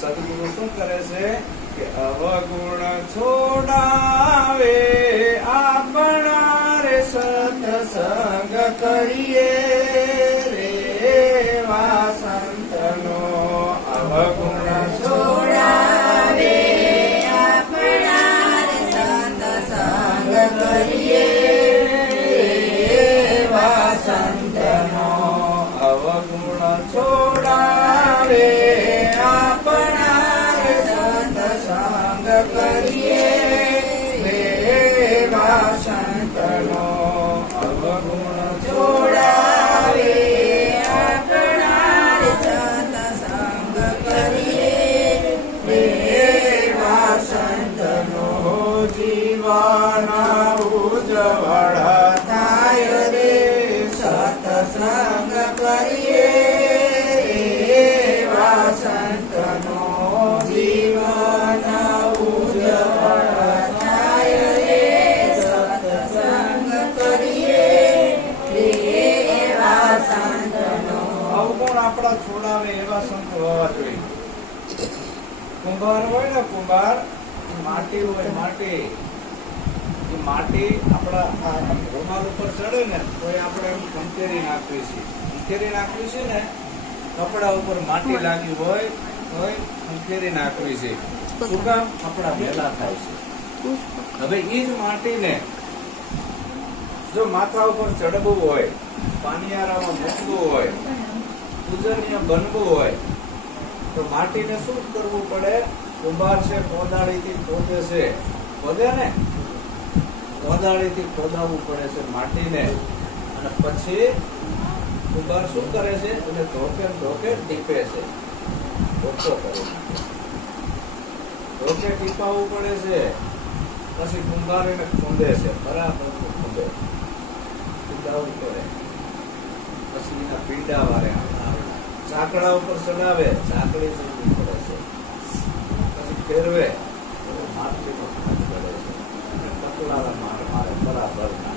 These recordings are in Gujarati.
સદગુરુ શું કરે છે કે અવગુણ છોડાવે આપણા રે સત્સંગ કરીએ રે વા સંતનો અવગુણ છોડાવે આપણા રે સત્સંગ કરીએ વા સંતનો અવગુણ છોડાવે આપણા સત્સંગ કરીએ દેવા સંતનો અવગુણ છોડાવે આપણા રે સત્સંગ કરીએ દેવા સંતનો જીવન ઉજવળ થાય રે સત્સંગ કરીએ દેવા સંતનો જીવન ઉજવળ થાય રે સત્સંગ કરીએ દેવા સંતનો અવગુણ આપણા છોડાવે એવા સંત હોવા જોઈએ. કુંભાર હોય ને કુંભાર, માટી હોય માટી, એ માટી આપણા રૂમાલ ઉપર ચડે ને તો આપણે એમ ખંખેરી નાખવી છે. ખંખેરી નાખવી છે ને કપડા ઉપર માટી લાગી હોય તો ખંખેરી નાખવી છે. શું કામ? આપણા મેલા થાય છે. હવે એ જ માટીને જો માથા ઉપર ચડવું હોય, પાનિયારામાં મૂકવું હોય, પૂજનીય બનવું હોય તો માટીને શું કરવું પડે? કુંભાર છે કોદાળીથી ખોદે છે, ખોદે ને કોદાળીથી ખોદાવવું પડે છે માટીને, અને પછી કુંભાર શું કરે છે? એટલે ધોકે ટીપે છે, ઓછો કરે ધોકે ટીપાવવું પડે છે. પછી કુંભાર એને ખૂંદે છે, બરાબર ખૂંદે, ખૂંદાવવું પડે. પછી એના પીંડા વારે ચાકડા ઉપર ચડાવે, ચાકડી ચડવી પડે છે. પછી ફેરવે, માટીનો ભાગ કરે છે, ટપલા મારે બરાબર ના.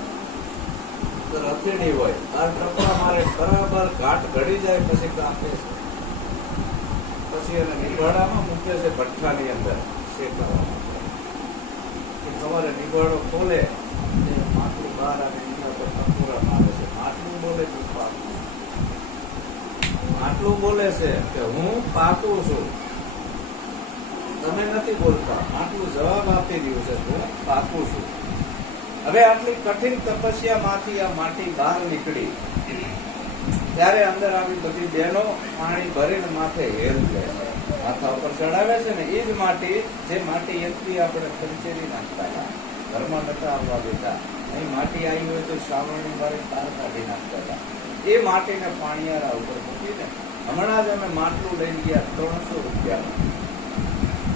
હથેળી હોય આ ટપલા મારે બરાબર ઘાટ ઘડી જાય, પછી કાપે છે. પછી એને નિભાડામાં મૂકે છે, ભઠ્ઠાની અંદર શેકવા માટે. સવારે નિભાડો ખોલે, માટલું બહાર આવે, એના પર ટપુરા મારે છે. માટલું બોલે છે પાકું, માટલું બોલે છે કે હું પાકું છું, તમે નથી બોલતા. માટલું જવાબ આપી રહ્યું છે, હું પાકું છું. હવે આટલી કઠિન તપસ્યામાંથી આ માટી બહાર નીકળી ત્યારે અંદર આવી બધી બહેનો પાણી ભરીને માથે હેર લે છે, માથા ઉપર ચડાવે છે ને. એ જ માટી, જે માટી એકલી આપણે ખંચેરી નાખતા હતા, ઘરમાં નતા આવવા દેતા. અહીં માટી આવી હોય તો શ્રાવણની વારે તાર કાઢી નાખતા હતા. એ માટીને પાણીયારા ઉપર મૂકીને હમણાં જ અમે માટલું લઈને ગયા 300 રૂપિયામાં,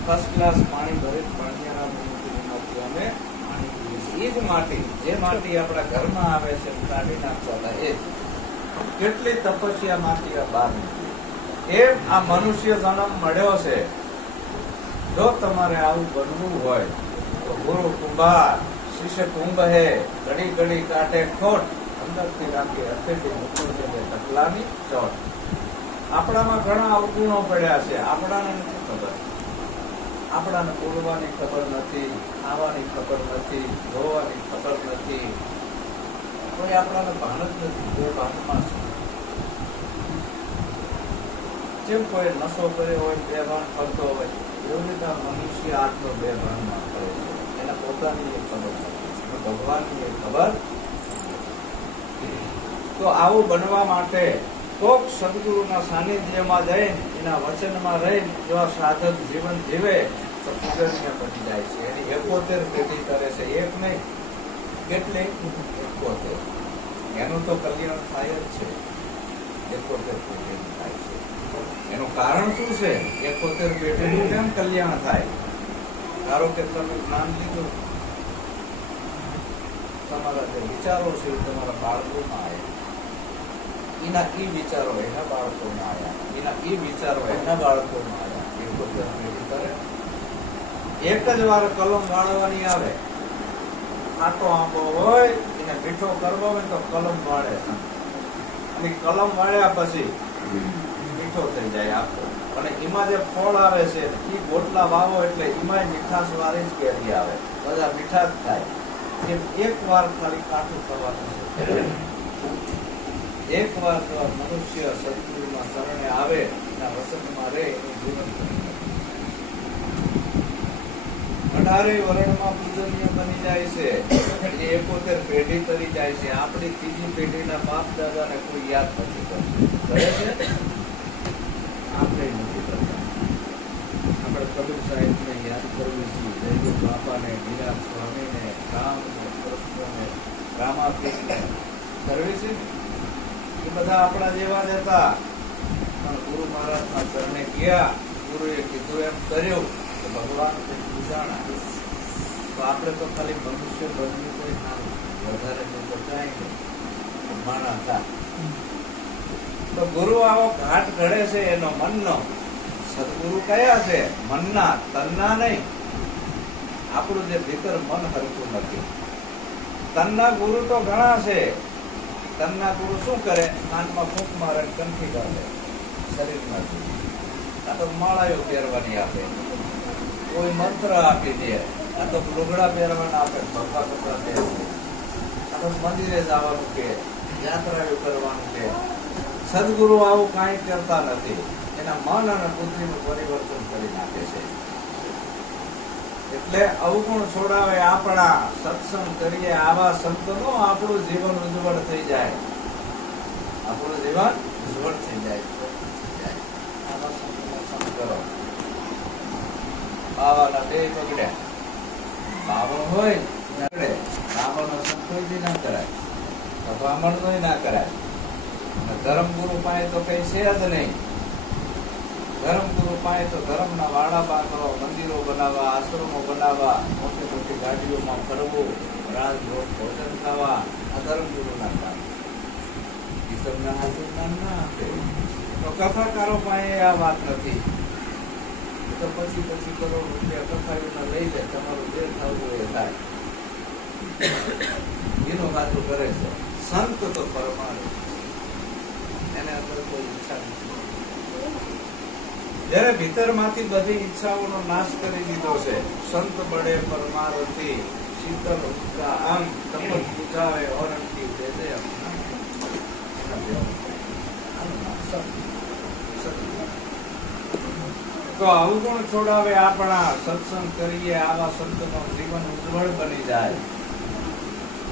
ફર્સ્ટ ક્લાસ પાણી ભરી પાણીયારા મૂકીને અમે એ જ માટી, જે માટી આપણા ઘરમાં આવે છે કાઢી નાખતા હતા, એ કેટલી તપસ્યામાંથી આ બહાર નીકળી. એમ આ મનુષ્ય જન્મ મળ્યો છે. જો તમારે આવું બનવું હોય તો ગુરુ કુંભાર, શિષ્ય કુંભ હે, ઘડી ઘડી કાઢે ખોટ, અંદરથી રાખી હથેળી મૂકવું છે ટકલાની ચોટ. આપણામાં ઘણા અવગુણો પડ્યા છે, આપણાને નથી ખબર. આપણાને બોલવાની ખબર નથી, ખાવાની ખબર નથી, જોવાની ખબર નથી, કોઈ આપણાને ભાન જ નથી. બે ભાનમાં છે. જેમ કોઈ નશો કર્યો હોય, બે ભાન કરતો હોય, એવું રીતે મનુષ્ય આટલો બે ભાનમાં કરે છે. એને પોતાની એ ખબર નથી, ભગવાનની એ ખબર. તો આવું બનવા માટે કોક સદગુરુના સાનિધ્યમાં જઈને, એના વચનમાં રહીને જો આ સાધક જીવન જીવે તો પૂજનીય બની જાય છે. એની 71 પેઢી કરે છે, એક નહીં, કેટલી 71. એનું તો કલ્યાણ થાય જ છે. 71 પેઢી થાય છે. એનું કારણ શું છે? 71 પેઢીનું કેમ કલ્યાણ થાય? ધારો કે તમે જ્ઞાન લીધું, તમારા જે વિચારો છે તમારા બાળકોમાં આવ્યા, એના એ વિચારો એના બાળકોમાં આવ્યા, એના એ વિચારો એના બાળકોમાં આવ્યા. 71 પેઢી કરે. એક જ વાર કલમ વાળવાની આવે. ખાટો આંબો હોય એને મીઠો કરવો હોય તો કલમ વાળે, અને કલમ વાળ્યા પછી મીઠો થઈ જાય આંબો. અને એમાં જે ફળ આવે છે એ ગોટલા વાવો એટલે એમાં મીઠાશ વાળી જ કેરી આવે, બધા મીઠા જ થાય. એમ એક વાર ખાલી કાઠું થવાનું છે. એક વાર મનુષ્ય સદગુરુના શરણે આવે, એના વસનમાં રહે, એનું જીવન 18 વર્ણમાં પૂજનીય બની જાય છે. એ 71 પેઢી કરી જાય છે. આપણી ત્રીજી પેઢીના બાપ દાદાને કોઈ યાદ નથી કરતું. કરે છે? આપણે નથી કરતા. આપણે કબીર સાહેબને યાદ કરવી છીએ, જયદેવ બાપાને, વિરાટ સ્વામીને, રામને, કૃષ્ણને, રામાપીરને કરવી છે. એ બધા આપણા જેવા જ હતા, પણ ગુરુ મહારાજના ચરણે ગયા, ગુરુએ કીધું એમ કર્યું તો ભગવાન પૂજાણા. તો આપણે તો ખાલી મનુષ્ય બનવું કોઈ ના, વધારે કઈ નહીં, માણા હતા. તો ગુરુ આવો ઘાટ ઘડે છે એનો મનનો. સદગુરુ કયા છે? મનના, તનના નહીં. આપણું જે ભીતર મન હરતું નથી. તનના ગુરુ તો ઘણા છે. તનના ગુરુ શું કરે? કાનમાં ફૂંક મારે, કંઠી કાઢે શરીરમાંથી. આ તો માળાઓ પહેરવાની આપે, કોઈ મંત્ર આપી દે, આ તો લુગડા પહેરવાના આપે, ભગવા કપડા પહેરવું, આ તો મંદિરે જવાનું કે, યાત્રાઓ કરવાનું કે. સદગુરુ આવું કાંઈ કરતા નથી. એના મન અને બુદ્ધિનું પરિવર્તન કરી નાખે છે. એટલે અવગુણ છોડાવે આપણા, સત્સંગ કરીએ આવા સંતનો, આપણું જીવન ઉજ્જવળ થઈ જાય. આપણું જીવન ઉજ્જવળ થઈ જાય. આવા સંતનો સંગ કરો. બાવાના બે બગડ્યા. બાવળ હોય નગડે, બાવાનો સંગ કોઈ બી ના કરાય, બ્રાહ્મણનો ના કરાય. ધર્મ ગુરુ પાસે તો કઈ છે જ નહીં. ધર્મ ગુરુ પાસે તો ધર્મના વાડા બાંધવા, મંદિરો બનાવવા, આશ્રમો બનાવવા, મોટી મોટી ગાડીઓમાં ફરવું, રાજ ભોજન ખાવા, આ ધર્મ ગુરુના કામ. એ તમને હાજર જ્ઞાન ના આપે. તો કથાકારો પાસે આ વાત નથી. તો પછી કરોડ રૂપિયા કથાવીમાં લઈ જાય, તમારું જે થવું એ થાય. એનું વાતો કરે છે. સંત તો પરમાણુ, એને અંદર કોઈ ઈચ્છા નથી. જયારે ભીતરમાંથી બધી ઈચ્છાઓનો નાશ કરી દીધો છે. સંત બળે પરમારથી, શીતલ ઉદ્રા અંગ, તપત પૂજાવે ઓરંગી દેદે અપના. તો અવગુણ છોડાવે આપણા, સત્સંગ કરીએ આવા સંતનું જીવન ઉજ્જવળ બની જાય.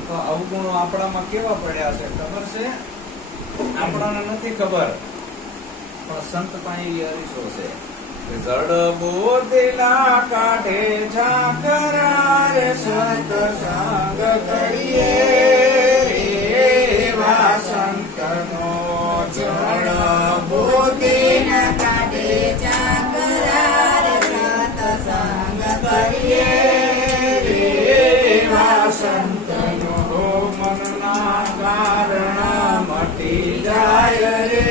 તો અવગુણો આપણામાં કેવા પડ્યા છે ખબર છે? આપણાને નથી ખબર, પણ સંત પાસે અરીસો છે. જડ બોધેલા કાઢે ઝાકરા રે, સત્સંગ કરીએ એવા સંતનો. જડ બોધેલા કાઢે ઝાકરા રે, સત્સંગ કરીએ એવા સંતનો. મનના કારણ મટી જાય રે,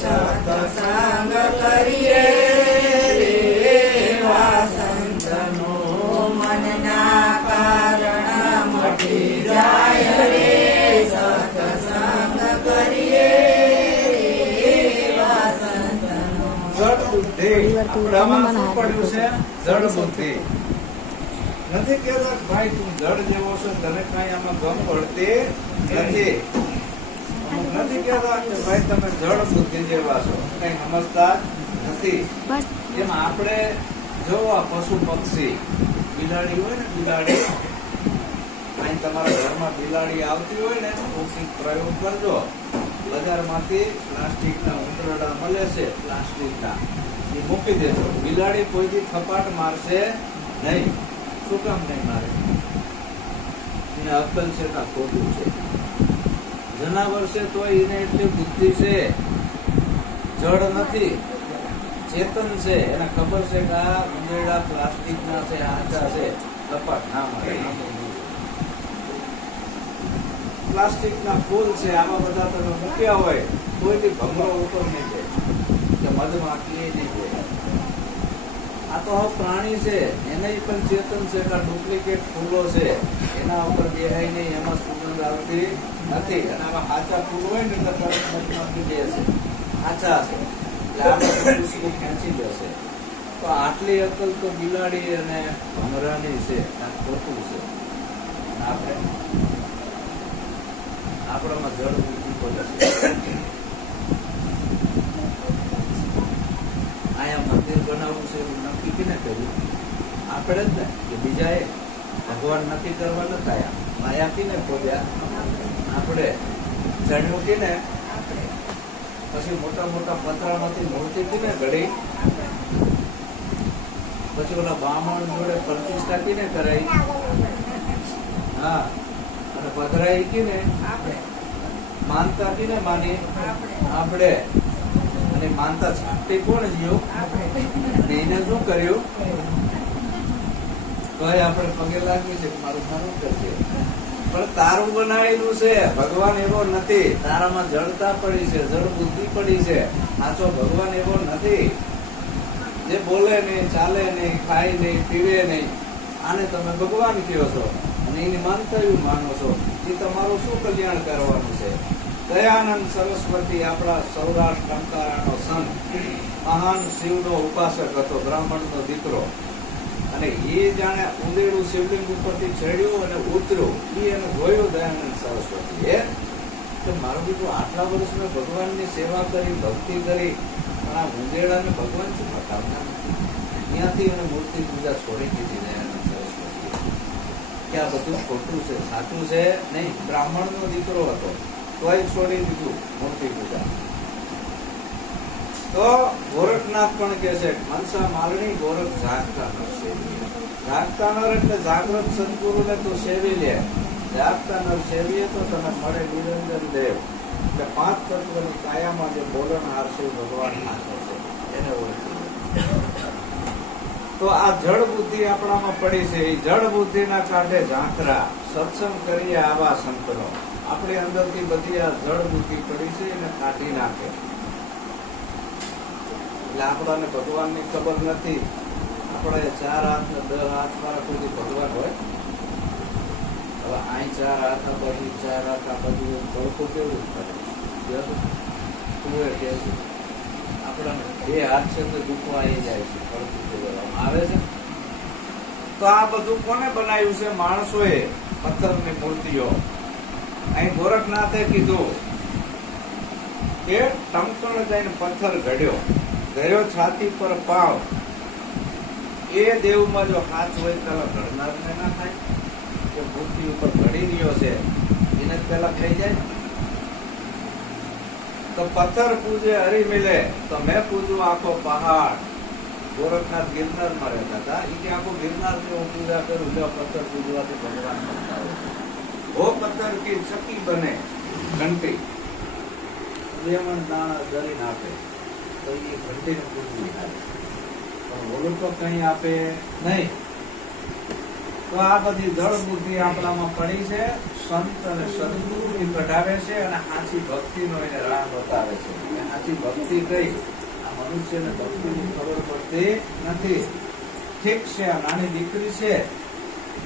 સત્સંગ કરીએ એવા સંતનો. મનના કારણ મટી જાય રે, સત્સંગ કરીએ એવા સંતનો. જડ બુદ્ધિ આપણામાં શું પડ્યું છે? જડ બુદ્ધિ. નથી કહેતા ભાઈ તું જડ જેવો છે, તને કઈ આમાં ગમ પડતી નથી. નથી કહેતા કે ભાઈ તમે જડ બુદ્ધિ જેવા છો, કઈ સમજતા નથી. એમ આપણે જો આ પશુ પક્ષી, બિલાડી હોય ને, બિલાડી અહીં તમારા ઘરમાં બિલાડી આવતી હોય ને, તો પ્રયોગ કરજો. બજારમાંથી પ્લાસ્ટિકના ઉંદરડા મળે છે, પ્લાસ્ટિકના, એ મૂકી દેજો. બિલાડી કોઈથી થપાટ મારશે નહીં. શું કામ નહીં મારે? એને અક્કલ છે ના ખોટું છે? જનાવર છે તો એને એટલી બુદ્ધિ છે. જડ નથી, ચેતન છે. એને ખબર છે કે આ ઉંદરડા પ્લાસ્ટિકના છે, આચા છે, થપાટ ના મારે. પ્લાસ્ટિકના ફૂલ છે, આવા બધા તમે મૂક્યા હોય, કોઈથી ભમરો ઉપર નહીં જાય કે મધમાખી નહીં જાય. આ તો હવે પ્રાણી છે, એને પણ ચેતન છે કે ડુપ્લિકેટ ફૂલો છે, એના ઉપર બેહાય નહીં, એમાં સુગંધ આવતી નથી. અને આવા સાચા ફૂલ હોય ને એટલે મધમાખી બે છે, આચા છે. એટલે આપણે કુસુમ ખેંચી જશે. તો આટલી અકલ તો બિલાડી અને ભમરાની છે, આ ખોટું છે. આપણે આપણામાં જળ બુદ્ધિ બોલે છે. અહીંયા મંદિર બનાવવું છે એવું નક્કી કેને કર્યું? આપણે જ ને કે બીજાએ? ભગવાન નક્કી કરવા ન થયા. માયા કીને ખોદ્યા? આપણે ચણ્યું કીને? પછી મોટા મોટા પથરામાંથી મૂર્તિ કીને ઘડી? પછી ઓલા બ્રાહ્મણ જોડે પ્રતિષ્ઠા કીને કરાઈ? હા. અને પધરાઈ કીને? માનતા કીને માની? આપણે. અને માનતા છાપતી કોણ જીવ? અને એને શું કર્યું? કઈ આપણે પગે લાગ્યું છે મારું સારું કરશે, પણ તારું બનાવેલું છે. ભગવાન એવો નથી. તારામાં જડતા પડી છે, જળ બુદ્ધિ પડી છે. સાચો ભગવાન એવો નથી જે બોલે નહીં, ચાલે નહીં, ખાય નહીં, પીવે નહીં. આને તમે ભગવાન કહો છો અને એની માનતા માનો છો. એ તમારું શું કલ્યાણ કરવાનું છે? દયાનંદ સરસ્વતી આપણા સૌરાષ્ટ્ર ટંકારાનો સંત, મહાન શિવનો ઉપાસક હતો, બ્રાહ્મણનો દીકરો. અને એ જાણે ઉંદેડું શિવલિંગ ઉપરથી ચડ્યું અને ઉતર્યું. એને જોયું દયાનંદ સરસ્વતી કે મારું બીજું આટલા વર્ષ મેં ભગવાનની સેવા કરી, ભક્તિ કરી, પણ આ ઉંદેડાને ભગવાન શું બતાવતા નથી. ત્યાંથી એને મૂર્તિ પૂજા છોડી દીધી દયાનંદ સરસ્વતી કે આ બધું ખોટું છે, સાચું છે નહીં. બ્રાહ્મણનો દીકરો હતો તોય છોડી દીધું મૂર્તિ પૂજા. તો ગોરખનાથ પણ કે છે મનસા માલણી ગોરખ જાગતા નર સેવીએ. જાગતા નર એટલે જાગૃત સદગુરુને તો સેવી લે. જાગતા નર સેવીએ તો તમે મળે નિરંજન દેવ. એટલે 5 તત્વની કાયામાં જે બોલણહાર છે ભગવાન નાખે છે એને ઓળખી. તો આ જળ બુદ્ધિ આપણામાં પડી છે. એ જળ બુદ્ધિના કાંઠે ઝાંખરા સત્સંગ કરીએ આવા સંતનો. આપણી અંદરથી બધી આ જળ બુદ્ધિ પડી છે એને કાઢી નાખે. એટલે આપણને ભગવાનની ખબર નથી. આપણે 4 હાથ ને 10 હાથ વાળા કોઈ ભગવાન હોય? હવે અહીં 4 હાથ આ બાજુ, 4 હાથ આ બાજુ, તડકો કેવું કરે? આપણને 2 હાથ છે તો દુઃખો આવી જાય છે, તડકું કેવામાં આવે છે. તો આ બધું કોને બનાવ્યું છે? માણસોએ. પથ્થરની મૂર્તિઓ. અહીં ગોરખનાથે કીધું કે ટમકણ જઈને પથ્થર ઘડ્યો છાતી પર પાવ. એ દેવમાં જો હાથ હોય પેલા ઘડનારને ના થાય કે મૂર્તિ ઉપર ઘડી રહ્યો છે એને જ પેલા ખાઈ જાય. તો પથ્થર પૂજે હરી મિલે તો મેં પૂજું આખો પહાડ. ગોરખનાથ ગિરનારમાં રહેતા હતા. એ કે આખો ગિરનારની હું પૂજા કરું. જો પથ્થર પૂજવાથી ભગવાન મળતા હોય. वो पत्थर की चक्की बने घंटी लेमन दाना जरी नापे तो ये घंटी ने कुछ नहीं खाए, પણ બોલું તો કઈ આપે નહીં. તો આ બધી જળ બુદ્ધિ આપણામાં પડી છે. સંત અને સદગુરુ કઢાવે છે અને સાચી ભક્તિનો એને રાહ બતાવે છે. સાચી ભક્તિ કઈ? આ મનુષ્યને ભક્તિની ખબર પડતી નથી. ઠીક છે, આ નાની દીકરી છે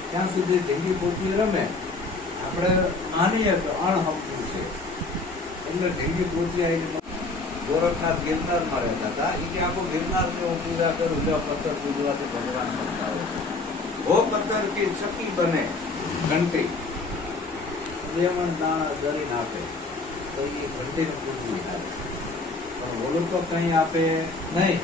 ત્યાં સુધી ઢીંગી પોતલી રમે. આપણે માનીએ તો અણહમતું છે એટલે ઢીંગી પોતલી આવીને. ગોરખનાથ ગિરનારમાં રહેતા હતા. એ કે આખો ગિરનારની હું પૂજા કરું. જો પથ્થર પૂજવાથી ભગવાન મળતા હોય. वो पत्थर की चक्की बने घंटी लेमन दाना जरी नापे तो ये घंटी ने कुछ नहीं खाए, પણ બોલું તો કઈ આપે નહીં.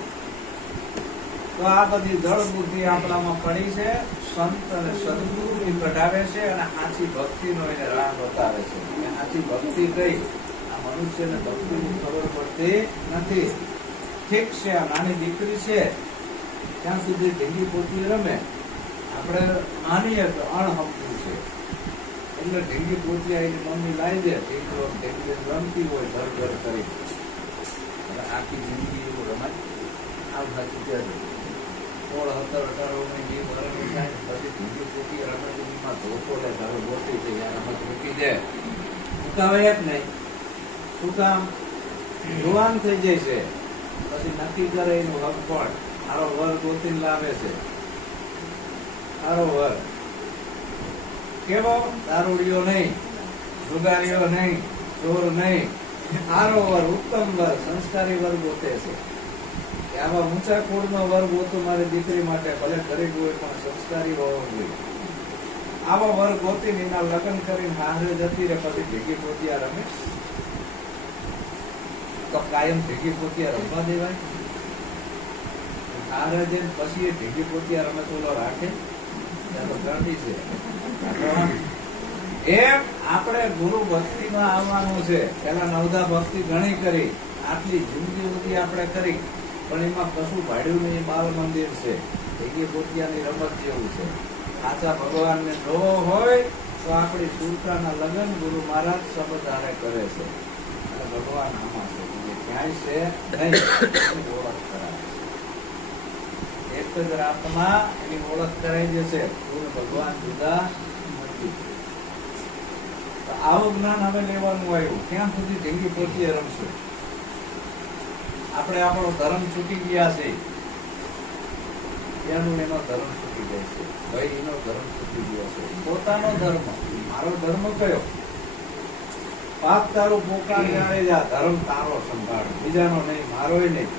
તો આ બધી જળ બુદ્ધિ આપણામાં પડી છે. સંત અને સદગુરુ કઢાવે છે અને સાચી ભક્તિનો એને રાહ બતાવે છે. સાચી ભક્તિ કઈ? આ મનુષ્યને ભક્તિની ખબર પડતી નથી. ઠીક છે, આ નાની દીકરી છે ત્યાં સુધી ઢીંગી પોતલી રમે. આપણે માનીએ તો અણહમતું છે એટલે ઢીંગી પોતલી આવીને મમ્મી લાવી દે. ઢીંગી રમતી હોય ઘર ઘર કરી. આખી જિંદગી એવું રમાય? આમ સાચું કહે છે 16, 17, 18, 19, 20 વર્ષ થાય પછી ઢીંગી પોતલી રમણીમાં ધોકો લે. ઘરે મોટી છે યાર રમત મૂકી દે. ઉતાવે જ નહીં. શું કામ? જુવાન થઈ જાય છે પછી નક્કી કરે એનું હક પણ. સારો વર ગોતીને લાવે છે. સારો વર કેવો? દારૂડિયો નહીં, જુગારીઓ નહીં, ચોર નહીં. સારો વર, ઉત્તમ વર, સંસ્કારી વર ગોતે છે. કે આવા ઊંચા કુળનો વર ગોતું મારી દીકરી માટે, ભલે ગરીબ હોય પણ સંસ્કારી હોવો જોઈએ. આવા વર ગોતી એના લગ્ન કરીને હારે જતી રે, પછી ભેગી પોતિયા રમે તો કાયમ ભેગી પોતિયા રમવા દેવાય? હારે જઈને પછી એ ભેગી પોતિયા રમે તો રાખે? ત્યાં તો ગાંધી છે. એમ આપણે ગુરુ ભક્તિમાં આવવાનું છે. પેલા નવદા ભક્તિ ઘણી કરી, આટલી જિંદગી સુધી આપણે કરી, પણ એમાં કશું ભાડ્યું નહીં. બાલ મંદિર છે, ભેગી પોતિયાની રમત જેવું છે. સાચા ભગવાનને જોવો હોય તો આપણી સુરતાના લગ્ન ગુરુ મહારાજ શબ્દ હારે કરે છે. અને ભગવાન આમાં છે, ક્યાંય છે નહીં. ઓળખ કરાવે છે. એક જ રાતમાં એની ઓળખ કરાઈ જશે. ભગવાન જુદા નથી. આવું જ્ઞાન હવે લેવાનું આવ્યું. ક્યાં સુધી ઢીંગી પોતીએ રમશું? આપણે આપણો ધર્મ છૂટી ગયા છે. એનો ધર્મ છૂટી જાય છે. ભાઈ એનો ધર્મ છૂટી ગયો છે. પોતાનો ધર્મ, મારો ધર્મ કયો? પાપ તારું પોકાળ જાણે જા, ધર્મ તારો સંભાળ, બીજાનો નહીં, મારો નહીં.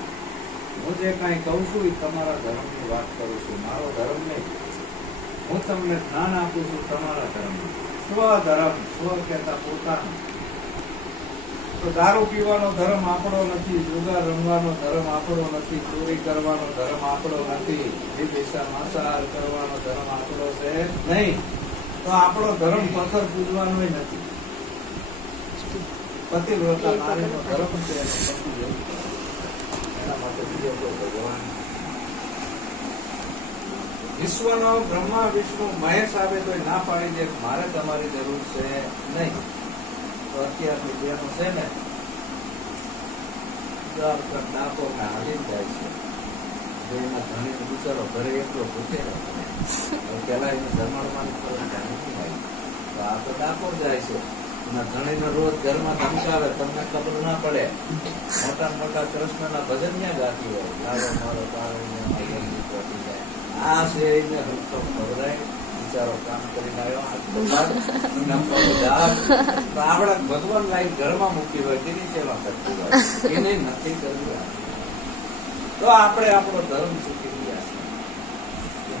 હું જે કઈ કહું છું એ તમારા ધર્મની વાત કરું છું, મારો ધર્મ નહીં. હું તમને જ્ઞાન આપું છું તમારા ધર્મ. સ્વધર્મ, સ્વ કહેતા પોતાનો. તો દારૂ પીવાનો ધર્મ આપણો નથી, જુગાર રમવાનો ધર્મ આપણો નથી, ચોરી કરવાનો ધર્મ આપણો નથી, વિદેશા માંસાહાર કરવાનો ધર્મ આપણો છે નહીં. તો આપણો ધર્મ પથ્થર પૂજવાનો નથી. પતિવ્રતા નારીનો ધર્મ છે, એના માટે ભગવાન વિશ્વનો બ્રહ્મા વિષ્ણુ મહેશ આવે તો ના પાડી દે, મારે તમારી જરૂર છે નહીં. તો અત્યારની બેનો છે ને ડાકો ને હાલી જાય છે. એના ધણી બિચારો ઘરે એટલો ભૂખેલો, પેલા એને જમાડવાનું ધ્યાન નથી આવ્યું. તો આ તો ડાકો જાય છે. એના ધણીને રોજ ઘરમાં ધમકાવે, તમને ખબર ના પડે. મોટા મોટા કૃષ્ણના ભજન ત્યાં ગાતી હોય, તારો મારો તારો આ છે એને હલકો ખવડાય. બિચારો કામ કરીને આવ્યો, આપડા ભગવાન લાઈન ઘરમાં મૂકી હોય તેની સેવા કરતી હોય, એને નથી કરવી. તો આપણે આપણો ધર્મ ચૂકી ગયા છે.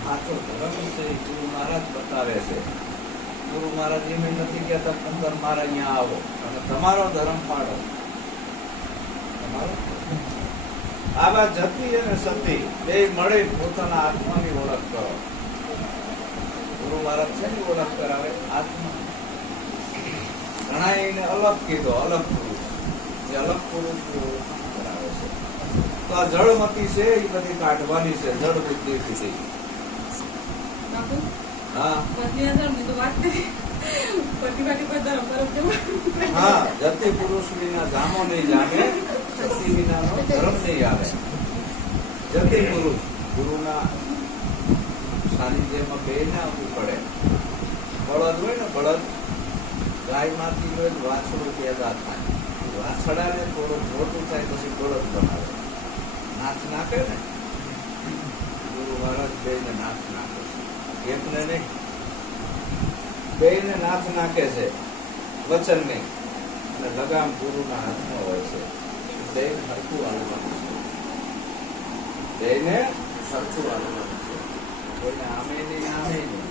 સાચો ધર્મ છે ગુરુ મહારાજ બતાવે છે. ગુરુ મહારાજ એમ નથી કહેતા અંદર મારે અહીંયા આવો અને તમારો ધર્મ પાડો. આવા જતી અને સતી બે મળે પોતાના આત્માની ઓળખ કરો. ગુરુ મહારાજ છે ને ઓળખ કરાવે આત્મા. ઘણા એને અલગ કીધો, અલગ પુરુષ. જે અલગ પુરુષ કરાવે છે. તો આ જળમતી છે એ બધી કાઢવાની છે. જળ બુદ્ધિ થી. હા હા, જતી પુરુષ વિના જામો નહીં જામે, સતી વિનાનો ધર્મ નહીં આવે. જતી પુરુષ ગુરુના સાનિધ્યમાં બે ના આવવું પડે. બળદ હોય ને, બળદ ગાય માંથી હોય વાછડું પેદા થાય. વાછડાને થોડું મોટું થાય પછી બળદ બનાવે, નાચ નાખે ને. ગુરુ મહારાજ બે ને નાચ નાખે છે, એકને નહીં, બે ને નાથ નાખે છે. વચન નહીં અને લગામ ગુરુના હાથમાં હોય છે. બે હરખું હાલવાનું છે, બેને હરખું હાલવાનું છે. કોઈને આમે નહીં, આમે નહીં,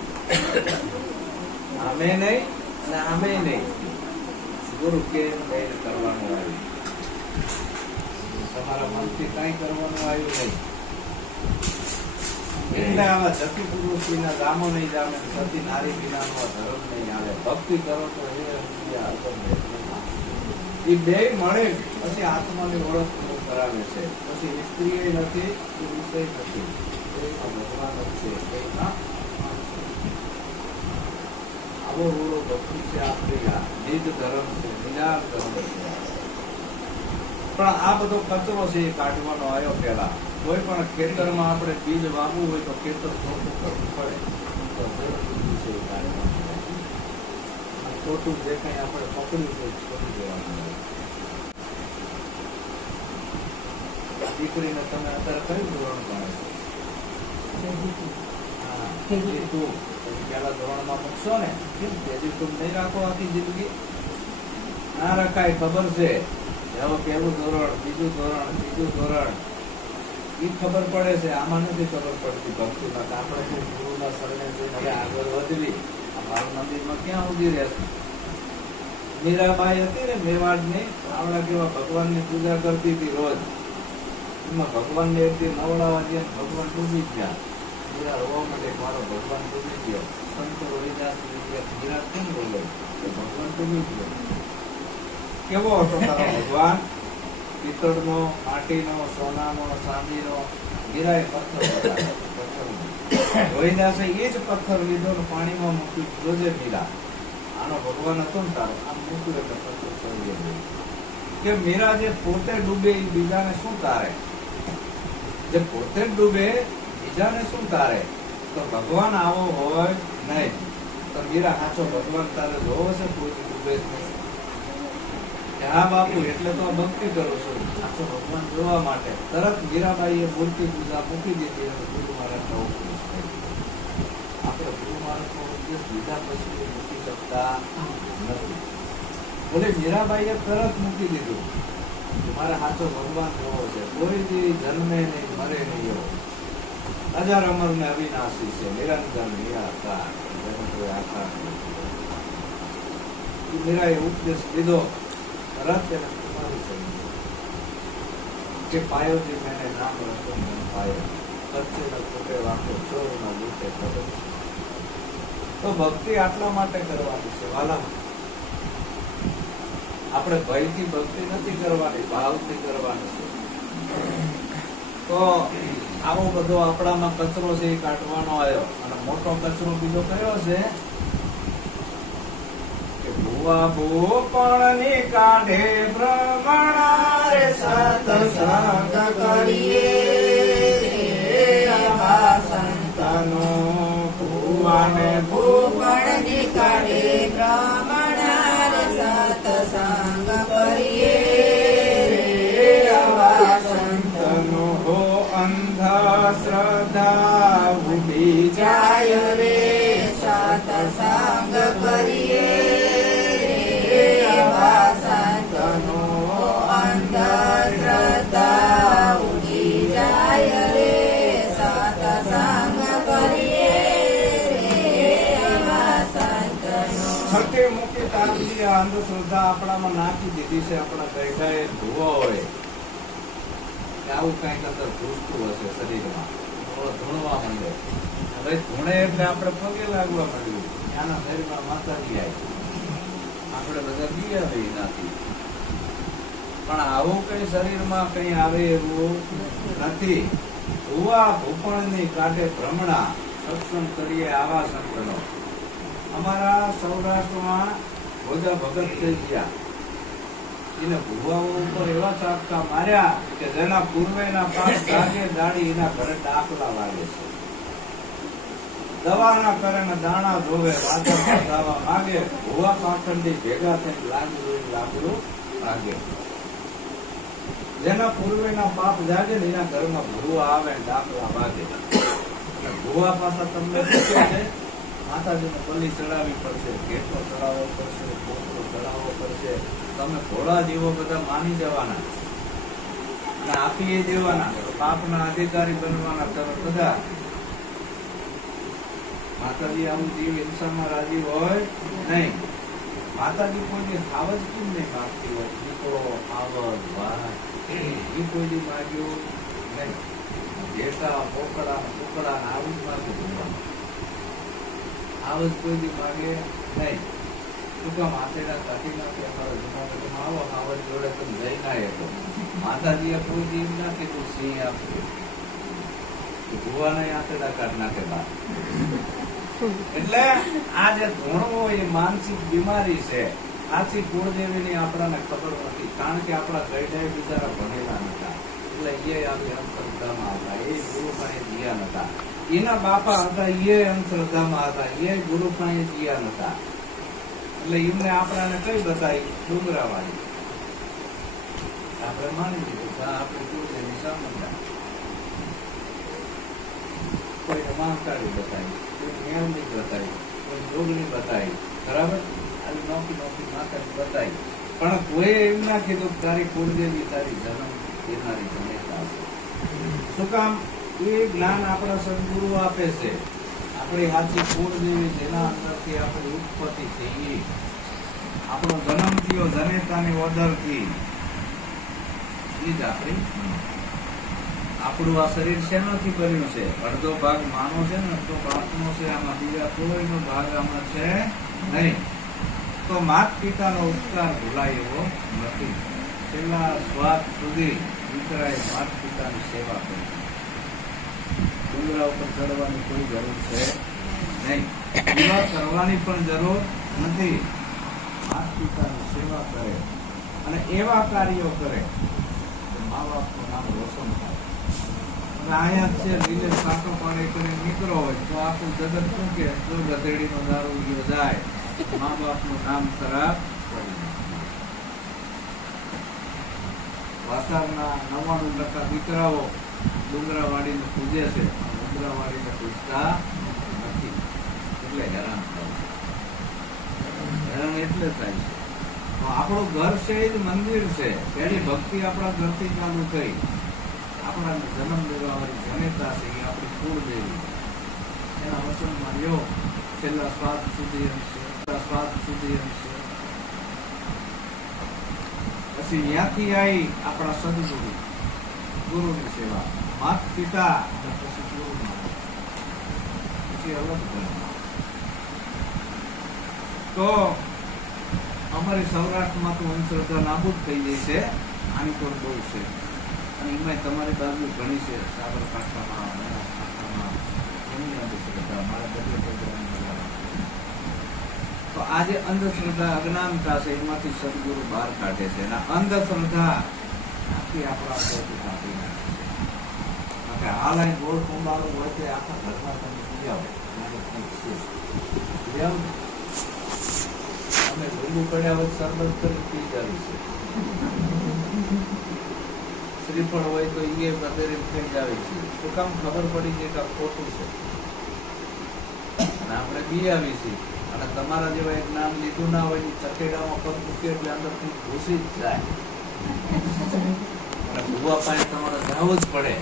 આમે નહીં અને આમે નહીં. ગુરુ કેમ બેન કરવાનું આવ્યું? તમારા મનથી કઈ કરવાનું આવ્યું નહીં. એટલે આવા જતી પુરુષ વિના જામો નહીં જામે, સતી નારી વિનાનો ધર્મ નહીં આવે. ભક્તિ કરો તો એ બે મળે પછી આત્માની ઓળખ કરાવે છે. પછી સ્ત્રી નથી, પુરુષ નથી, ભગવાન જ છે. આવો રૂડો ભક્તિ છે આપણી. આ નિજ ધર્મ છે, નિરાર ધર્મ છે. પણ આ બધો કચરો છે એ કાઢવાનો આવ્યો. પેલા કોઈ પણ ખેતરમાં આપણે બીજ વાવવું હોય તો ખેતર ચોખ્ખું કરવું પડે. ખોટું જે કઈ આપણે પકડ્યું છે છોડી દેવાનું. દીકરીને તમે અત્યારે કયું ધોરણ ભણે છો? પેલા ધોરણમાં મૂકશો ને, કેમ નહીં રાખો આખી જિંદગી? ના રખાય, ખબર છે. પેલું ધોરણ, બીજું ધોરણ, ત્રીજું ધોરણ, એ ખબર પડે છે, આમાં નથી ખબર પડતી ભક્તિમાં. આપણે તો ગુરુના શરણે જઈને હવે આગળ વધવી, આ ભાવ મંદિરમાં ક્યાં ઉભી રહેશે? મીરાબાઈ હતી ને મેવાડની, આવડા કેવા ભગવાનની પૂજા કરતી હતી રોજ. એમાં ભગવાનને એક દી નવડાવા ગયા, ભગવાન ડૂબી ગયા. મીરા રોવા માટે મારો ભગવાન ડૂબી ગયો. સંતો રોહિદાસ મીરા કેમ બોલે કે ભગવાન ડૂબી ગયો? કેવો હતો તારો ભગવાન? પિત્તળનો, માટીનો, સોનાનો, ચાંદીનો. મીરાએ પથ્થર રોહિદાસે એ જ પથ્થર લીધો ને પાણીમાં મૂકી. જોજે મીરા, આનો ભગવાન હતો ને તારો, આમ મૂક્યું એટલે પથ્થર ચડી ગયો. કે મીરા જે પોતે ડૂબે એ બીજાને શું તારે? જે પોતે જ ડૂબે બીજાને શું તારે? તો ભગવાન આવો હોય નહીં તો મીરા સાચો ભગવાન તારે જોવો છે? કોઈ ડૂબે જ નહીં. હા બાપુ, એટલે તો ભક્તિ કરું છું, સાચો ભગવાન જોવા માટે. તરત મીરાબાઈએ મૂર્તિ પૂજા મૂકી દીધી અને ગુરુ મહારાજનો ઉપદેશ કર્યો. આપણે ગુરુ મહારાજનો ઉપદેશ લીધા પછી મૂકી શકતા નથી. બોલે મીરાબાઈએ તરત મૂકી દીધું કે મારે સાચો ભગવાન જોવો છે. કોઈ દી જન્મે નહીં, મરે નહીં એવો અજર અમર ને અવિનાશી છે, નિરંજન નિરાકાર, આકાર. મીરાએ ઉપદેશ લીધો, તરત એને કુમારી કરી કે પાયો જે મેને નામ રતન ધન પાયો, સચ્ચે ન ખોટે વાંકે, ચોર ન લૂટે કદમ. તો ભક્તિ આટલા માટે કરવાની છે વાલા. આપણે ભયથી ભક્તિ નથી કરવાની, ભાવથી કરવાની છે. તો આવો બધો આપણામાં કચરો છે એ કાઢવાનો આવ્યો. અને મોટો કચરો બીજો કયો છે કે ભુવા ભૂપણની કાઢે ભ્રમણા રે સત્સંગ કરીએ આવા સંતનો. ભુવાને ભૂપણની કાઢે ભ્રમણા રે સત્સંગ કરીએ આવા સંતનો હો અંધા શ્રદ્ધા ઉડી જાય રે સત્સંગ કરીએ આવા સંતનો અંધશ્રદ્ધા ઉડી જાય રે સત્સંગ કરીએ આવા સંતનો. છઠ્ઠી મુખી તારથી આ અંધશ્રદ્ધા આપણામાં નાખી દીધી છે. આપણા ગઈઢાએ ધુવો હોય કે આવું કઈક અંદર ધૂળતું હશે શરીરમાં, ધૂણવા માંડે. હવે ધૂણે એટલે આપણે પગે લાગવા માંડ્યું. આના શરીરમાં માતાજી આવી, આપણે બધા બીયા રહી નાખી. પણ આવું કઈ શરીરમાં કઈ આવે એવું નથી. ભુવા ભૂપણની કાઢે ભ્રમણા, સત્સંગ કરીએ આવા સંતનો. અમારા સૌરાષ્ટ્રમાં બધા ભગત થઈ ગયા. એને ભુવાઓ ઉપર એવા ચાપકા માર્યા કે જેના પૂર્વેના પાપ દાગે દાડી એના ઘરે દાખલા લાગે છે. દવા ના કરે ને દાણા ધોવે, રાજા દાવા માગે. ભુવા પાખંડી ભેગા થઈને લાગડું લાગે. જેના પૂર્વેના પાપ જાગે ને એના ઘરમાં ભુવા આવે ને દાખલા વાગે. ભુવા પાછા તમને પૂછે છે માતાજીને બલિ ચડાવવી પડશે, ઘેટો ચડાવવો પડશે, પોતો ચડાવવો પડશે. તમે ભોળા જીવો બધા માની જવાના અને આપી દેવાના. પાપના અધિકારી બનવાના તમે બધા. માતાજી આવું જીવ ઇન્સાનમાં રાજી હોય નહીં. માતાજી કોઈની હાવજ કેમ નહીં માગતી હોય? દીકરો, આવજ, વાહ એ કોઈ દી માગ્યું નહીં. ઘેટા, પોકડા, કુકડા આવું જ માગી ભગવાન. આવજ કોઈ દી માગે નહીં. શું કામ આતેડા કાઢી નાખે? અમારા જૂનાગઢમાં આવો, આવજ જોડે તમે જઈ ના હતો. માતાજીએ કોઈ દી એમ ના કીધું સિંહ આપશે, ભુવાને આતેડા કાઢી નાખે બહાર. એટલે આ જે ધૂણવો એ માનસિક બીમારી છે. આથી કુળદેવીની આપણને ખબર નથી, કારણ કે આપણા ગઈઢાએ બિચારા ભણેલા નતા. એટલે એ આવી અંધશ્રદ્ધામાં હતા, એ ગુરુ પાસે ગયા નતા. એના બાપા હતા એ અંધશ્રદ્ધામાં હતા, એ ગુરુ પાસે ગયા નતા. એટલે એમને આપણાને કઈ બતાવી? ડુંગરાવાળી. આપણે માની લીધું આપણી કુળદેવી સામંતા. કોઈને મહાકાળી બતાવી, કોઈ મેળની બતાવી, કોઈ જોગની બતાવી, બરાબર? આવી નોકી નોકી માતાજી બતાવી. પણ કોઈ એમ ના કીધું તારી કુળદેવી તારી જન્મ દેનારી જનેતા છે. શું કામ? એ જ્ઞાન આપણા સદગુરુ આપે છે. આપણી સાચી કુળદેવી જેના અંદરથી આપણી ઉત્પત્તિ થઈ, આપણો જન્મ થયો જનેતાની ઓર્ડરથી, એ જ આપણું આ શરીર શેનાથી બન્યું છે? અડધો ભાગ માનો છે ને અડધો બાપનો છે. આમાં બીજા કોઈનો ભાગ આમાં છે નહીં. તો માત પિતાનો ઉપકાર ભૂલાય એવો નથી. છેલ્લા શ્વાસ સુધી દીકરાએ માત પિતાની સેવા કરી. ડુંગરા ઉપર ચડવાની કોઈ જરૂર છે નહીં, સેવા કરવાની પણ જરૂર નથી. માત પિતાની સેવા કરે અને એવા કાર્યો કરે કે મા બાપનું નામ રોશન થાય. અહીંયા છે લીલે સાટો પાડે કરીને નીકળો હોય તો આખું જગત શું કે જો ગધેડીનો દારૂ યોજાય, મા બાપનું નામ ખરાબ કરી. વાતાવરણના 99% દીકરાઓ ડુંગરાવાડીને પૂજે છે, ડુંગરાવાડીને પૂજતા નથી. એટલે હેરાન થાય છે. હેરાન એટલે થાય છે. આપણું ઘર છે એ જ મંદિર છે. પહેલી ભક્તિ આપણા ઘરથી ચાલુ થઈ. આપણા જન્મ દેવાવાળી જનેતા છે એ આપણી કુળદેવી. એના વચનમાં રહ્યો છેલ્લા શ્વાસ સુધી હશે. પછી ત્યાંથી આવી આપણા સદગુરુ, ગુરુની સેવા, માત પિતા અને પછી ગુરુ, પછી અલગ ધર્મ. તો અમારી સૌરાષ્ટ્રમાં તો અંધશ્રદ્ધા નાબૂદ થઈ ગઈ છે. આની પણ બહુ છે. અને એમાં તમારી બાજુ ઘણી છે. સાબરકાંઠામાં, બનાસકાંઠામાં ઘણી અંધશ્રદ્ધા. મારા બધે પ્રોગ્રામ બધા. તો આજે અંધશ્રદ્ધા અજ્ઞાનતા છે, એમાંથી સદગુરુ બહાર કાઢે છે. અને અંધશ્રદ્ધા આખી આપણા અંદરથી કાઢી નાખે છે. હાલ અહીં ગોળ કુંભારો હોય તે આખા ઘરમાં તમે પૂજાવો. અમે લીંબુ પડ્યા વચ્ચે શરબત કરી પી જાવી છે. શ્રીફળ હોય તો એ બધે થઈ જાવી છે. શું કામ? ખબર પડી છે કે ખોટું છે અને આપણે બી આવી છીએ. અને તમારા જેવા એક નામ લીધું ના હોય, ચકેડામાં પગ મૂકે એટલે અંદરથી ઘૂસી જ જાય. અને ભૂવા પાસે તમારે જવું જ પડે.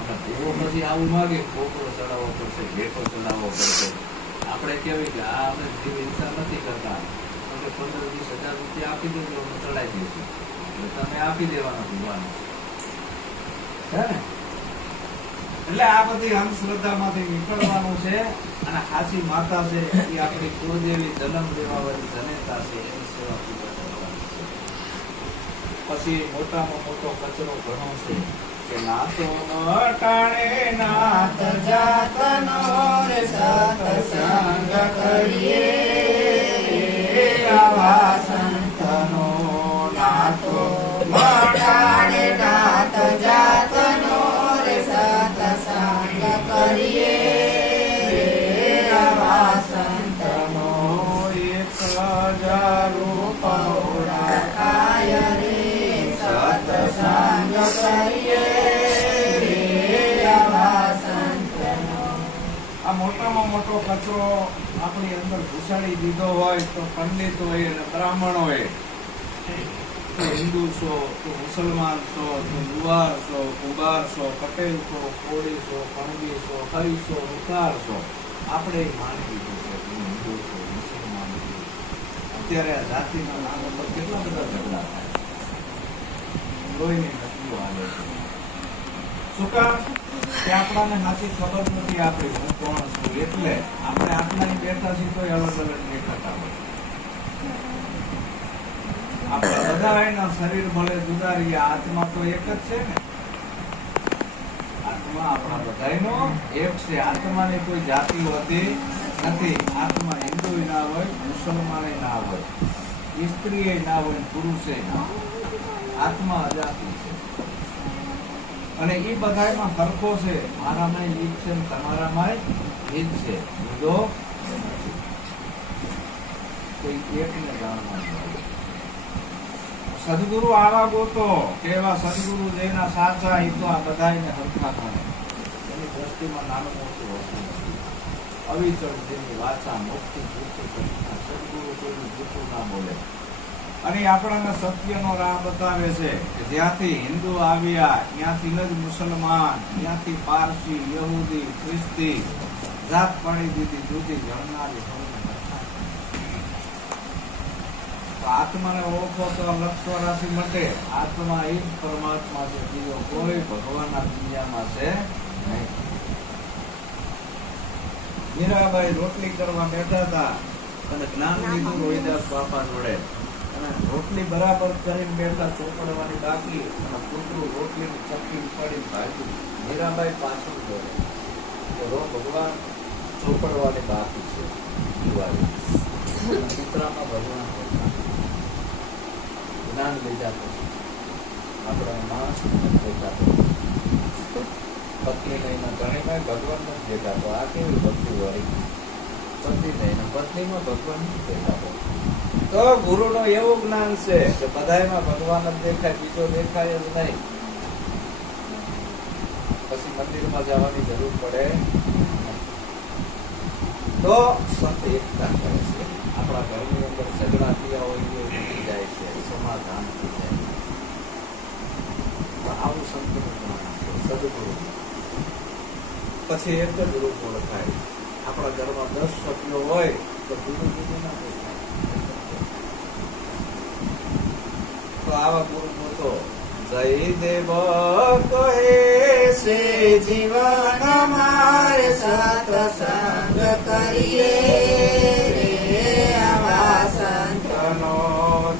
અને ભૂવો પછી આવું માગે, કોકરો ચડાવવો પડશે, ભેટો ચડાવવો પડશે. આપણે કેવી કે આ અમે જેવી ઈચ્છા નથી કરતા, એટલે 15-20 હજાર રૂપિયા આપી દેજો, અમે ચડાવી દઈશું. એટલે તમે આપી દેવાના ભૂવાને, હે ને? એટલે આ બધી અંધશ્રદ્ધામાંથી નીકળવાનું છે. અને સાચી માતા છે એ આપણી કુળદેવી, જન્મ દેવાવાળી જનેતા છે, એની સેવા પૂજા કરવાની છે. પછી મોટામાં મોટો કચરો ઘણો છે કે નાતો અટાણે નાથ જાતનો રે સત્સંગ કરીએ, આવા સંતનો નાતો અટાણે નાથ જાતનો રે સત્સંગ કરીએ, આવા સંતનો 1000 રૂપિયા કાય રે સત્સંગ કરીએ, આવા સંતનો. આ મોટામાં મોટો કચરો આપણી અંદર ઘુસાડી દીધો હોય તો પંડિત હોય અને બ્રાહ્મણ હોય, તો હિન્દુ છો, તો મુસલમાન છો, તો લુહાર છો, કુંભાર છો, પટેલ છો, કોળી છો, પણબી છો, હરી છો, ઉતાર છો, આપણે માની દીધું છે કે હિન્દુ છો, મુસલમાન છો. અત્યારે આ જાતિના નામ ઉપર કેટલા બધા ઝઘડા થાય, લોહીની નદીઓ હાલે છે. શું કામ? કે આપણાને સાચી ખબર નથી આપણી હું કોણ છું. એટલે આપણે આટલા બેઠા છીએ તો અલગ અલગ દેખાતા હોય. આપણે બધા એના શરીર ભલે જુદા રહીએ, આત્મા તો એક જ છે ને. આત્મા આપણા બધાનો એક છે. આત્માની કોઈ જાતિ હોતી નથી. આત્મા હિન્દુ ના હોય, મુસલમાન ના હોય, સ્ત્રી ના હોય, પુરુષ ના હોય. આત્મા અજાતિ છે. અને એ બધામાં સરખો છે. મારામાં ઈ છે, તમારામાં ઈ જ છે. જુદો કોઈ એકને જાણવાનું. સદગુરુ આવા ગોતો, કેવા સદગુરુ જેના સાચા, એ તો આ બધાને હરખા કરે. એની દ્રષ્ટિમાં નાનું મોટું વસ્તુ નથી. અવિચળ જેની વાચા મુક્તિ જૂઠું કરી, સદગુરુ કોઈનું જૂઠું ના બોલે. અને આપણને સત્યનો રાહ બતાવે છે કે જ્યાંથી હિન્દુ આવ્યા ત્યાંથી જ મુસલમાન, ત્યાંથી પારસી, યહૂદી, ખ્રિસ્તી જાત પાડી દીધી જુદી જણનારી. આત્માને ઓળખો તો લક્ષ રાશિ માટે આત્મા એ જ પરમાત્મા છે, બીજો કોઈ ભગવાનના દુનિયામાં છે નહીં. મીરાબાઈ રોટલી કરવા બેઠા હતા અને જ્ઞાન લીધું રોહિદાસ બાપા જોડે, અને રોટલી બરાબર કરીને બેઠા, ચોપડવાની બાકી, અને કૂતરું રોટલીની ચપટી ઉપાડીને ભાગ્યું. મીરાબાઈ પાછળ જોડે કે રો ભગવાન ચોપડવાની બાકી છે, ચિત્રામાં ભગવાન જ્ઞાન લીધા પછી આપણા માણસ દેખાતો, પત્ની નહીં ધણીમાં ભગવાન નથી દેખાતો. આ કેવી ભક્તિ વાળી પત્ની નહીં, પત્નીમાં ભગવાન નથી દેખાતો. તો ગુરુનો એવું જ્ઞાન છે કે બધાયમાં ભગવાન જ દેખાય, બીજો દેખાય જ નહીં. પછી મંદિરમાં જવાની જરૂર પડે તો સંત એકતા કરે છે. આપણા ઘરની અંદર ઝઘડા થયા હોય એ ઉઠી જાય છે, સમાધાન થઈ જાય. આવું સંતનું જ્ઞાન છે, સદગુરુ. પછી એક જ રૂપ ઓળખાય. આપણા ઘરમાં 10 સભ્યો હોય તો જુદું જુદું ના દેખાય. તો આવા ગુરુ તો જયદેવ કહે છે જીવન મારે સત્સંગ કરીએ રે આવા સંતનો.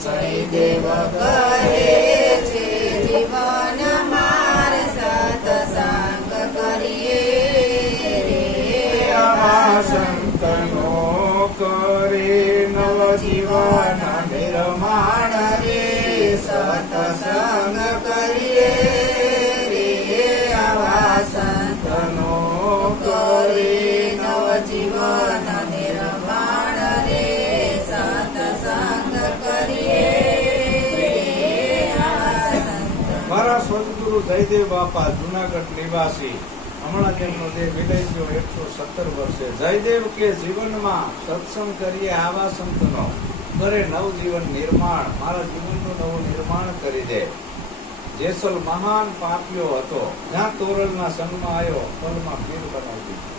જયદેવ કહે છે જીવન મારે સત્સંગ કરીએ રે આવા સંતનો. કરે નવ જીવન નિર્માણ રે સત્સંગ કરીએ રે આવા સંતનો. કરે નવ જીવન નિર્માણ રે સત્સંગ કરીએ રે આવા સંત. મારા સદગુરુ જયદેવ બાપા જુનાગઢ નિવાસી, હમણાં તેમનો દેહ વિલય થયો 117 વર્ષે. જયદેવ કે જીવનમાં સત્સંગ કરીએ આવા સંતનો, કરે નવજીવન નિર્માણ. મારા જીવનનું નવું નિર્માણ કરી દે. જેસલ મહાન પાપ્યો હતો, જ્યાં તોરલના સંગમાં આવ્યો, પલમાં પીર બનાવી દીધું.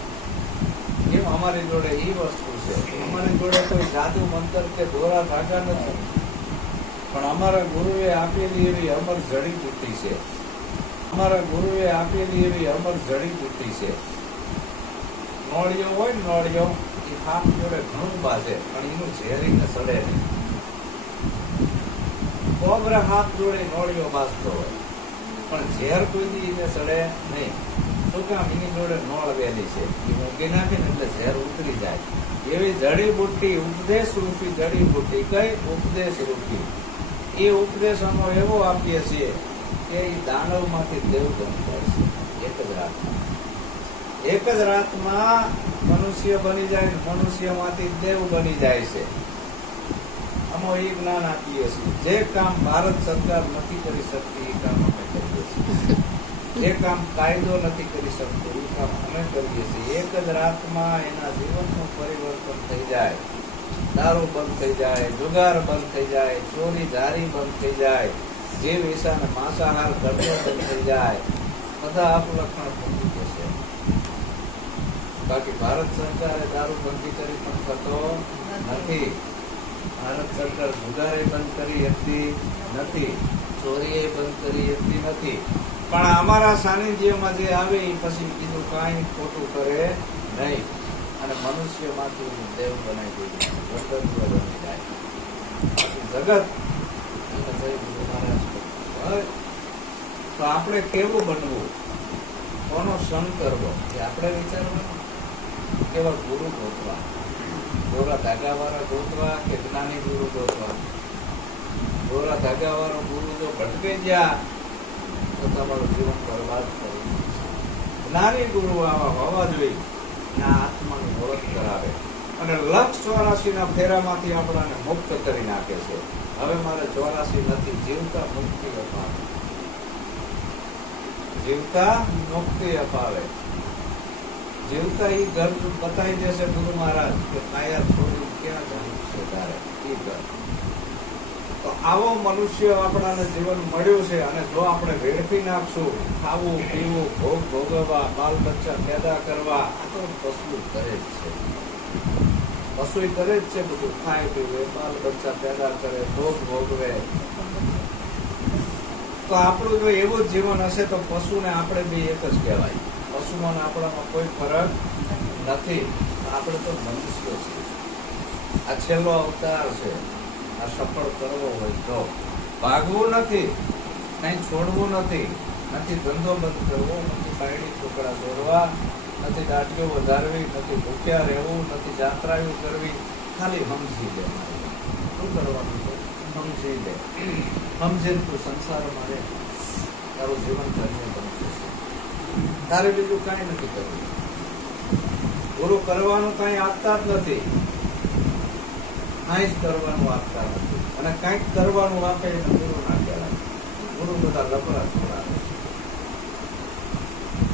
એમ અમારી જોડે એ વસ્તુ છે. અમારી જોડે કોઈ જાદુ મંતર કે દોરા ધાગા નથી, પણ અમારા ગુરુએ આપેલી એવી અમર જડીબુટ્ટી છે. અમારા ગુરુએ આપેલી એવી અમર જડીબુટ્ટી છે. નોળિયો હોય ને, નોળિયો એ હાથ જોડે ઘણું બાજે, પણ એનું ઝેરીને સડે નહીં. કોબરા હાથ જોડે નોળિયો બાજતો હોય, પણ ઝેર કોઈ દી એને સડે નહીં. શું કામ? એની જોડે નોળ વેલી છે, એ મૂકી નાખે ને એટલે ઝેર ઉતરી જાય. એવી જડીબુટ્ટી, ઉપદેશ રૂપી જડીબુટ્ટી. કઈ? ઉપદેશ રૂપી. એ ઉપદેશ અમે એવો આપીએ છીએ કે એ દાનવ માંથી દેવ બની જાય છે એક જ રાતમાં. એક જ રાતમાં મનુષ્ય બની જાય, મનુષ્ય માંથી દેવ બની જાય છે. અમે એ જ્ઞાન આપીએ છીએ. જે કામ ભારત સરકાર નથી કરી શકતી એ કામ અમે કરીએ છીએ. જે કામ કાયદો નથી કરી શકતો એ કામ અમે કરીએ છીએ. એક જ રાતમાં એના જીવનનું પરિવર્તન થઈ જાય. દારૂ બંધ થઈ જાય, જુગાર બંધ થઈ જાય, ચોરી જારી બંધ થઈ જાય, જે વિષાને માંસાહાર કરતો બંધ થઈ જાય. બધા અપલક્ષણ બંધ જશે. બાકી ભારત સરકારે દારૂ બંધી કરી પણ થતો નથી. ભારત સરકાર જુગારે બંધ કરી શકતી નથી, ચોરીએ બંધ કરી શકતી નથી. પણ અમારા સાનિધ્યમાં જે આવે એ પછી બીજું કાંઈ ખોટું કરે નહીં, અને મનુષ્યમાંથી દેવ બનાવી દે, ગણતંત્ર બની જાય. જગત તો આપણે કેવું બનવું, કોનો સંગ કરવો એ આપણે વિચારવાનું. કેવા ગુરુ ગોતવા, દોરા ધાગા વાળા ગોતવા કે જ્ઞાની ગુરુ ગોતવા? દોરા ધાગા વાળો ગુરુ જો ભટકે ગયા તો તમારું જીવન બરબાદ કરવું. જ્ઞાની ગુરુ આવા હોવા જોઈએ, ના આત્માની ઓળખ કરાવે અને લક્ષ 84 ફેરામાંથી આપણાને મુક્ત કરી નાખે છે. હવે મારે 84 નથી, જીવતા મુક્તિ અપાવે, જીવતા મુક્તિ અપાવે. જીવતા એ ઘર બતાવી દેશે ગુરુ મહારાજ કે કાયા છોડી ક્યાં જવું છે તારે એ ઘર. તો તો આવો મનુષ્ય આપણાને જીવન મળ્યું છે, અને જો આપણે વેડફી નાખશું, ખાવું પીવું, ભોગ ભોગવવા, બાલ બચ્ચા પેદા કરવા, આ તો પશુ કરે જ છે. પશુ કરે જ છે બધું, ખાય પીવે, બાલ બચ્ચા પેદા કરે, ભોગ ભોગવે. તો આપણું જો એવું જ જીવન હશે તો પશુને આપણે બી એક જ કહેવાય. પશુમાં આપણામાં કોઈ ફરક નથી. આપણે તો મનુષ્ય છીએ. આ છેલ્લો અવતાર છે. આ સફળ કરવો હોય તો ભાગવું નથી, કઈ છોડવું નથી, નથી ધંધો બંધ કરવો, નથી બાયડી છોકરા દોરવા, નથી દાઢીઓ વધારવી, નથી ભૂખ્યા રહેવું, નથી જાત્રાઓ કરવી. ખાલી સમજી લે. શું કરવાનું છે? સમજી લે. સમજીને તું સંસારમાં રહે, તારું જીવન ધન્ય બનશે. તારે બીજું કઈ નથી કરવું. ગુરુ કરવાનું કઈ આપતા જ નથી, કઈ જ કરવાનું આપતા નથી. અને કઈક કરવાનું આપે એને ગુરુ ના કહેવાય. ગુરુ બધા લફરા છોડાવે,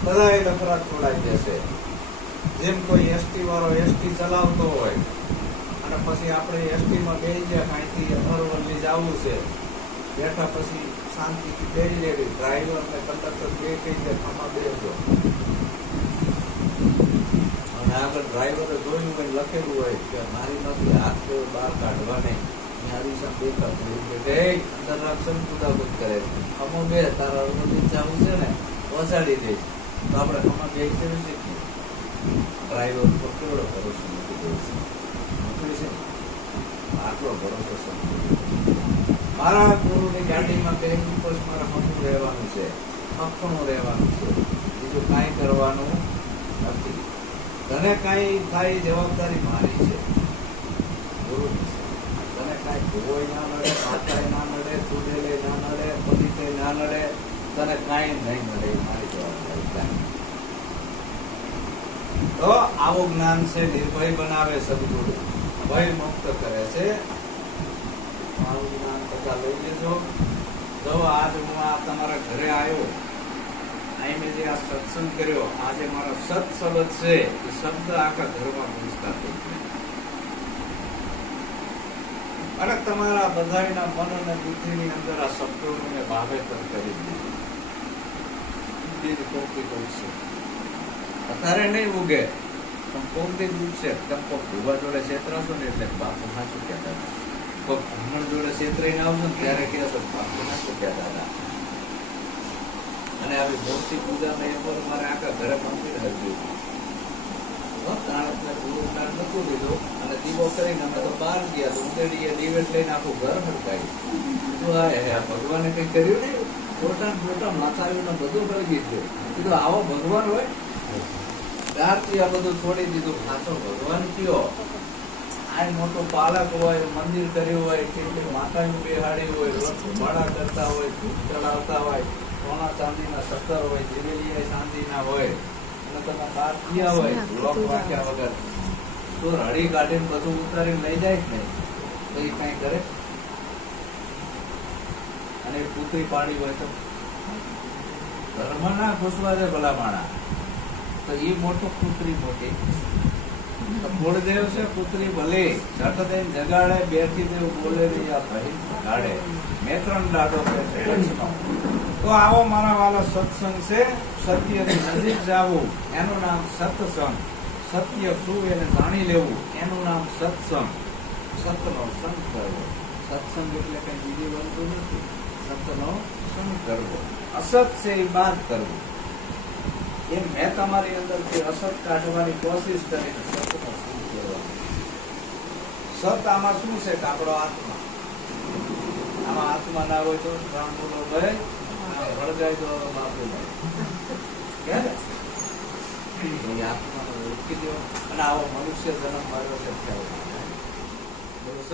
બધા એ લફરા છોડાઈ દેશે. જેમ કોઈ એસટી વાળો એસટી ચલાવતો હોય અને પછી આપણે એસટી માં બેસી જાય, અહીંથી અરવલ્લી જવું છે, બેઠા પછી શાંતિથી બેસી લેવી. ડ્રાઈવર ને કંડક્ટર બે કહી દે આમાં બેસજો, અને આગળ ડ્રાઈવરે જોયું હોય, લખેલું હોય કે મારી નથી હાથ બહાર કાઢવા નહીં, અંદર રાખશે કુદાકુદ કરે, અમો બે તારા અરવલ્લી જવું છે ને પહોંચાડી દે. તો આપણે આમાં બે કરી શકીએ. ડ્રાઈવર ઉપર કેવડો ભરોસો મૂકી દે છે, આટલો ભરોસો સમજો. મારા ગુરુની ગાડીમાં બેસવું પછી મારે હમું રહેવાનું છે, હખણું રહેવાનું છે, બીજું કાંઈ કરવાનું નથી. તને કાંઈ થાય જવાબદારી મારી છે, ગુરુની છે. તને કાંઈ ભૂવોય ના નડે, માથાય ના નડે, ચૂડેલે ના નડે, પતિતે ના નડે, તને કાંઈ નહીં નડે, મારી જવાબદારી કાંઈ. તો આવું જ્ઞાન છે, નિર્ભય બનાવે સદગુરુ, ભય મુક્ત કરે છે. મારું જ્ઞાન બધા લઈ લેજો. જો આજ હું આ તમારા ઘરે આવ્યો, અહીં મેં જે આ સત્સંગ કર્યો, આજે મારો સત શબ્દ છે, એ શબ્દ આખા ઘરમાં ગુંજતા થઈ ગયા. અને તમારા બધાના મન અને બુદ્ધિની અંદર આ શબ્દોનું મેં વાવેતર કરી દીધું. બીજ કોકથી ઉગશે, અત્યારે નહીં ઉગે પણ કોકથી ઉગશે. તમે ભૂવા જોડે છેતરાશો ને એટલે બાપુ ના ચૂક્યા દાદા, કોઈ બ્રાહ્મણ જોડે છેતરાઈને આવશો ને ત્યારે કહેશો બાપુ ના ચૂક્યા દાદા. અને આવી મૂર્તિ પૂજા એક વાર મારે આખા ઘરે મંદિર હરજ્યું, નતું લીધું અને દીવો કરીને અમે તો બહાર ગયા તો ઉંદેડીએ દિવેટ લઈને આખું ઘર હરકાયું. ભગવાને કઈ કર્યું નહીં, ખોટા માથાયું ને બધું કરી દીધું. કીધું આવો ભગવાન હોય ત્યારથી આ બધું છોડી દીધું. સાચો ભગવાન કયો? આ મોટો પાલક હોય, મંદિર કર્યું હોય, કેટલી માતાનું બેહાડી હોય, રોજ ધુમાડા કરતા હોય, ધૂપ ચડાવતા હોય, સોના ચાંદીના શક્કર હોય, જીવેલી ચાંદીના હોય, અને તમે બહાર ગયા હોય લોક વાંખ્યા વગર તો રડી કાઢીને બધું ઉતારીને લઈ જાય જ નહીં, તો એ કઈ કરે? અને પુત્રી પાડી હોય તો ધર્મ ના ઘૂસવા દે ભલા માણા. તો એ મોટો પુત્રી મોટી કુળદેવ છે, પુત્રી ભલે જટ દઈને જગાડે, બેઠી દેવ બોલે ભાઈ ગાડે મેત્રણ લાડો. તો આવો મારા વાલા સત્સંગ છે, સત્યની નજીક જાવું એનું નામ સત્સંગ. સત્ય શું એને જાણી લેવું એનું નામ સત્સંગ. સતનો સંગ કરવો. સત્સંગ એટલે કઈ બીજી વસ્તુ નથી, સતનો સંગ કરવો. અસત છે એ બાદ કરવું. એ મેં તમારી અંદરથી અસત કાઢવાની કોશિશ કરીને સતનો સંગ કરવાનો. સત આમાં શું છે કે આપણો આત્મા. આમાં આત્મા ના હોય તો રામ બોલો ભાઈ, વળગાય તો બાપુ ભાઈ આત્માનો ઓળખી દો. અને આવો મનુષ્ય જન્મ મળ્યો છે. સત